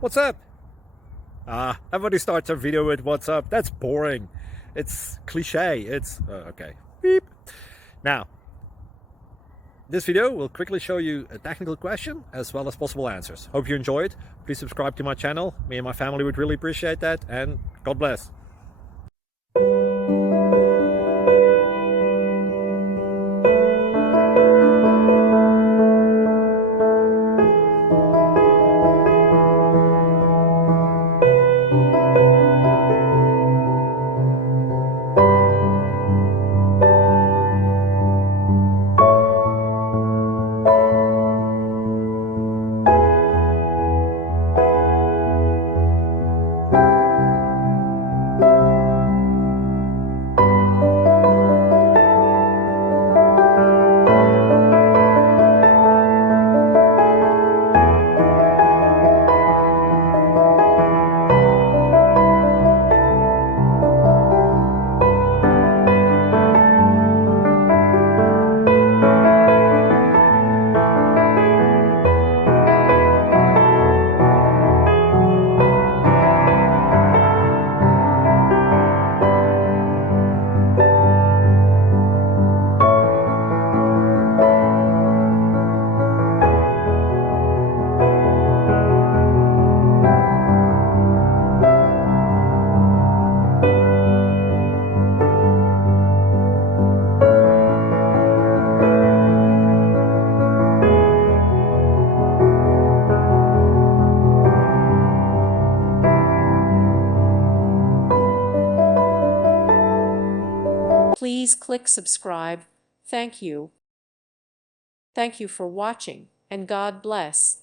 What's up? Everybody starts a video with what's up. That's boring. It's cliche. It's okay. Beep. Now, this video will quickly show you a technical question as well as possible answers. Hope you enjoyed. Please subscribe to my channel. Me and my family would really appreciate that, and God bless. Please click subscribe. Thank you. Thank you for watching, and God bless.